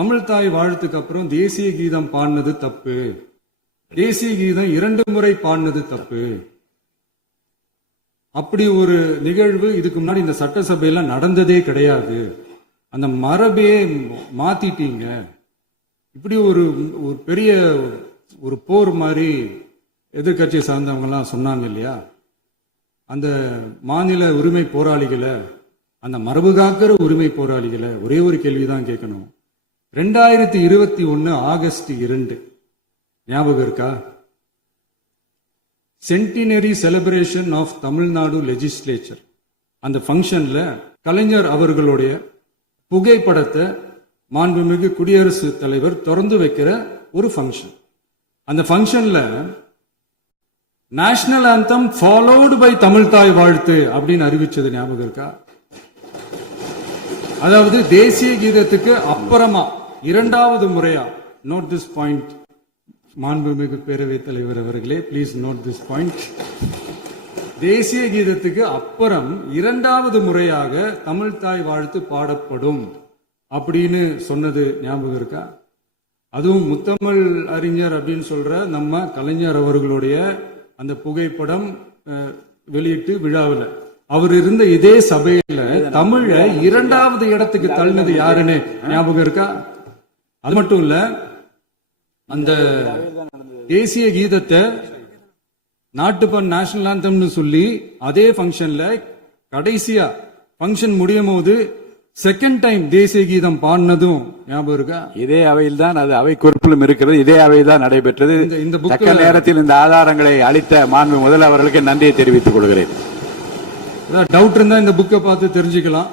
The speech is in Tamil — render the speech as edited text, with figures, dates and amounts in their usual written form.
தமிழ் தாய் வாழ்த்துக்கு அப்புறம் தேசிய கீதம் பாடினது தப்பு, தேசிய கீதம் 2 முறை பாடினது தப்பு. அப்படி ஒரு நிகழ்வு இதுக்கு முன்னாடி இந்த சட்டசபையில நடந்ததே கிடையாது. அந்த மரபையே மாத்திட்டீங்க. இப்படி ஒரு பெரிய ஒரு போர் மாதிரி எதிர்கட்சியை சார்ந்தவங்க எல்லாம் சொன்னாங்க இல்லையா? அந்த மாநில உரிமை போராளிகளை, அந்த மரபு காக்கிற உரிமை போராளிகளை ஒரே ஒரு கேள்விதான் கேட்கணும். 2021 ஆகஸ்ட் 2 ஞாபகம் இருக்கா? Centenary celebration of Tamil Nadu legislature. அந்த ஃபங்க்ஷன்ல கலைஞர் அவர்களுடைய புகைப்படத்தை மாண்புமிகு குடியரசுத் தலைவர் திறந்து வைக்கிற ஒரு ஃபங்க்ஷன். அந்த ஃபங்க்ஷன்ல national anthem followed by Tamil Thai Vazhthu அப்படின்னு அறிவிச்சது ஞாபகம் இருக்கா? அதாவது தேசிய கீதத்துக்கு அப்புறமா 2வது முறையா, நோட் திஸ் பாயிண்ட் மாண்புமிகு பேரவைத் தலைவர் அவர்களே, பிளீஸ் நோட் திஸ் பாயிண்ட். தேசிய கீதத்துக்கு அப்புறம் 2வது முறையாக தமிழ் தாய் வாழ்த்து பாடப்படும் அப்படின்னு சொன்னது ஞாபகம் இருக்கா? அதுவும் முத்தமிழ் அறிஞர் அப்படின்னு சொல்ற நம்ம கலைஞர் அவர்களுடைய அந்த புகைப்படம் வெளியிட்டு விழாவில் அவர் இருந்த இதே சபையில தமிழ 2வது இடத்துக்கு தள்ளினது யாருன்னு ஞாபகம் இருக்கா? அது மட்டும் இல்ல, அந்த தேசிய கீதத்தை நாட்டுப்பண் நேஷனல் ஆந்தம்னு சொல்லி அதே ஃபங்க்ஷன்ல கடைசியா ஃபங்க்ஷன் முடியும் போது செகண்ட் டைம் தேசிய கீதம் பாடினதும் ஞாபகம் இருக்கா? இதே அவையில் தான், அது அவை குறிப்பிலும் இருக்கிறது, இதே அவையில் தான் நடைபெற்றது. இந்த நேரத்தில் இந்த ஆதாரங்களை அளித்த மாண்பு முதல்வர்களுக்கு நன்றியை தெரிவித்துக் கொள்கிறேன். டவுட் இருந்தா இந்த புக்கை பார்த்து தெரிஞ்சுக்கலாம்.